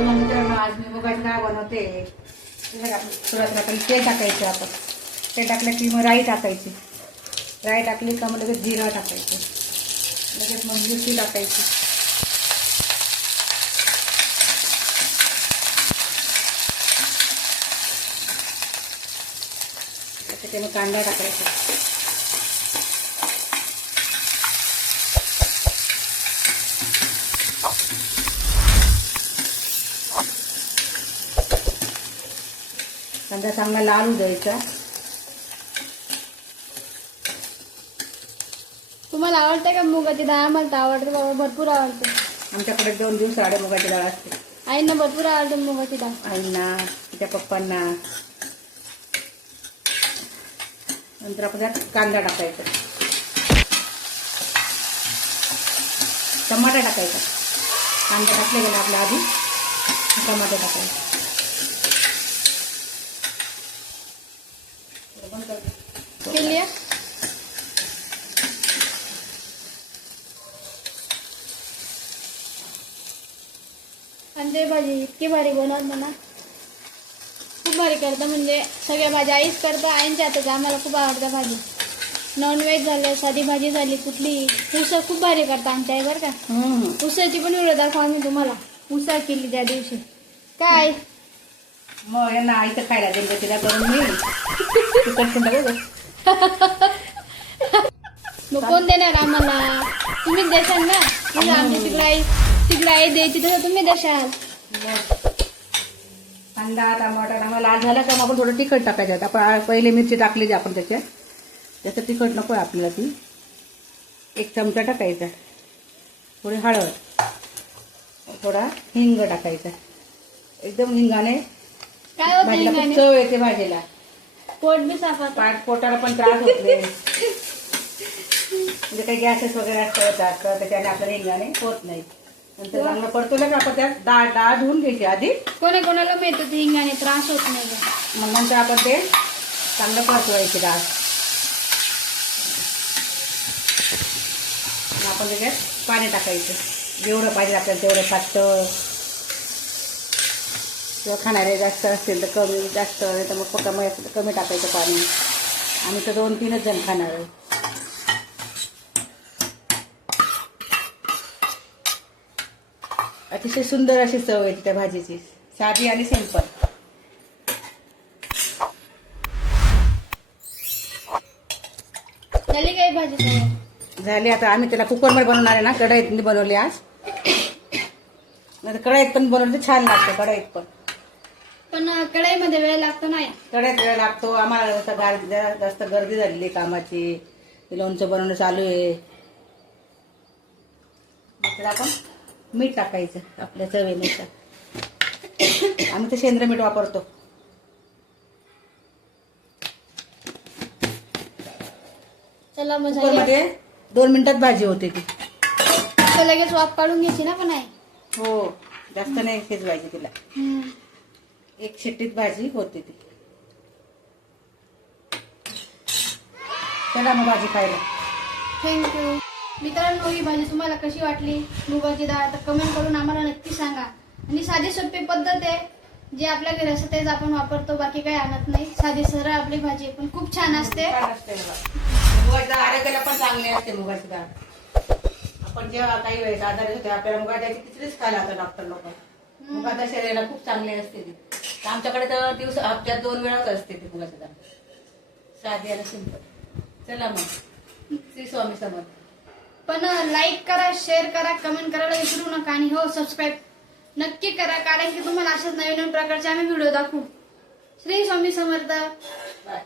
मग मित्रांनो आज मी मुगाची डाळ बनवते. सुरुवातीला आपण तेल टाकायचं. आपण तेल टाकलं की मग राई टाकायची. राई टाकली का मग लगेच जिरं टाकायचं. लगेच मग मिरची टाकायची. त्याच्यात मग कांदा टाकायचा. कांदा चांगला लाल होऊ द्यायचा. तुम्हाला आवडते का मुगाची डाळ? आम्हाला तर आवडते बाबा, भरपूर आवडते. आमच्याकडे 2 दिवस आडे मुगाची डाळ असते. आईंना भरपूर आवडते मुगाची डाळ. आईंना, तिच्या पप्पांना. नंतर आपण त्यात कांदा टाकायचा. टमाटा टाकायचा. कांदा टाकले गेला आपल्या आधी टमाटे टाकायचे. केली आहे? आणि ते भाजी इतकी भारी बनवत ना, खूप भारी करतं. म्हणजे सगळ्या भाज्या आईच करतं. आईंच्या हाताच्या आम्हाला खूप आवडतं भाजी. नॉनव्हेज झालं, साधी भाजी झाली कुठली, उसळ खूप भारी करता आमच्या आई बरं का. उसळची पण व्हिडिओ दाखवा आम्ही तुम्हाला. उसळ केली त्या दिवशी काय मग यांना आईचं खायला दिलं तिला करून मी मग कोण देणार आम्हाला? तुम्हीच देशाल ना. म्हणजे आमची तिकडे आई द्यायची तसं तुम्ही देशाल. कांदा टमाटर आम्हाला लाल झाला का मग आपण थोडं तिखट टाकायचं. आपण पहिले मिरची टाकली जी आपण त्याच्यात, त्याचं तिखट नको आहे आपल्याला. ती 1 चमचा टाकायचा. थोडी हळद, थोडा हिंग टाकायचा. एकदम हिंगाने काय होतं भाजीला खूप हिंगाने? चव येते भाजीला. पोट बी साफ होतं. पोटाला पण त्रास होत नाही. म्हणजे काही गॅसेस वगैरे असतात तर त्याच्याने आपल्याला हिंगाने होत नाही. नंतर चांगलं परतवलं का आपण त्यात डाळ धुवून घ्यायची आधी. कोणाला मिळतं ते हिंगाने त्रास होत नाही का? मग नंतर आपण ते चांगलं परतवायची डाळ. आपण त्याच्यात पाणी टाकायचं. जेवढं पाहिजे आपल्याला तेवढं पातळ. किंवा खाणारे जास्त असतील तर कमी, जास्त नाही तर मग कमी असेल तर कमी टाकायचं पाणी. आम्ही तर 2-3च जण खाणार आहे. अतिशय सुंदर अशी चव येते त्या भाजीची, साधी आणि सिंपल. झाली काही भाजी सगळं? झाली. आता आम्ही त्याला कुकरमध्ये बनवणार आहे ना, कढईत बनवली आज. नाही तर कढईत पण बनवली छान लागतं. कढईत पण कढईमध्ये वेळ लागतो नाही. कढईत वेळ लागतो. आम्हाला जास्त गर्दी झालेली कामाची. लोणचं बनवणं चालू आहे. तर आपण मीठ टाकायचं आपल्या चवीनुसार. आम्ही तर सेंद्रिय मीठ वापरतो. चला मग झाली. कुकरमध्ये 2 मिनिटात भाजी होते ती. तर लगेच वाफ काढून घ्यायची ना. पण आहे हो, जास्त नाही शिजवायची तिला. 1 शिट्टीत भाजी होते ती. चला मग भाजी खायला. थँक्यू. मित्रांनो, ही भाजी तुम्हाला कशी वाटली मुगाची डाळ तर कमेंट करून आम्हाला नक्की सांगा. आणि साधी सोपी पद्धत आहे. जे आपल्या घरी असतं तेच आपण वापरतो. बाकी काही आणत नाही. साधी सरळ आपली भाजी पण खूप छान असते. मुगाची डाळ आरोग्याला पण चांगली असते. मुगाची डाळ आपण जेव्हा काही वेळेस आजारी होते आपल्याला मुगा द्यायची तिथलीच खायला होतं डॉक्टर लोक. मुगाच्या शरीराला खूप चांगली असते ती. आमच्याकडे तर हप्त्यात 2 वेळाच असते ती मुगाची डाळ. साधी आणि सिंपल. चला मग, श्री स्वामी समर्थ. पण लाईक करा, शेअर करा, कमेंट करायला विसरू नका. आणि हो, सबस्क्राईब नक्की करा, कारण की तुम्हाला अशाच नवीन नवीन प्रकारचे आम्ही व्हिडिओ दाखवू. श्री स्वामी समर्थ. बाय.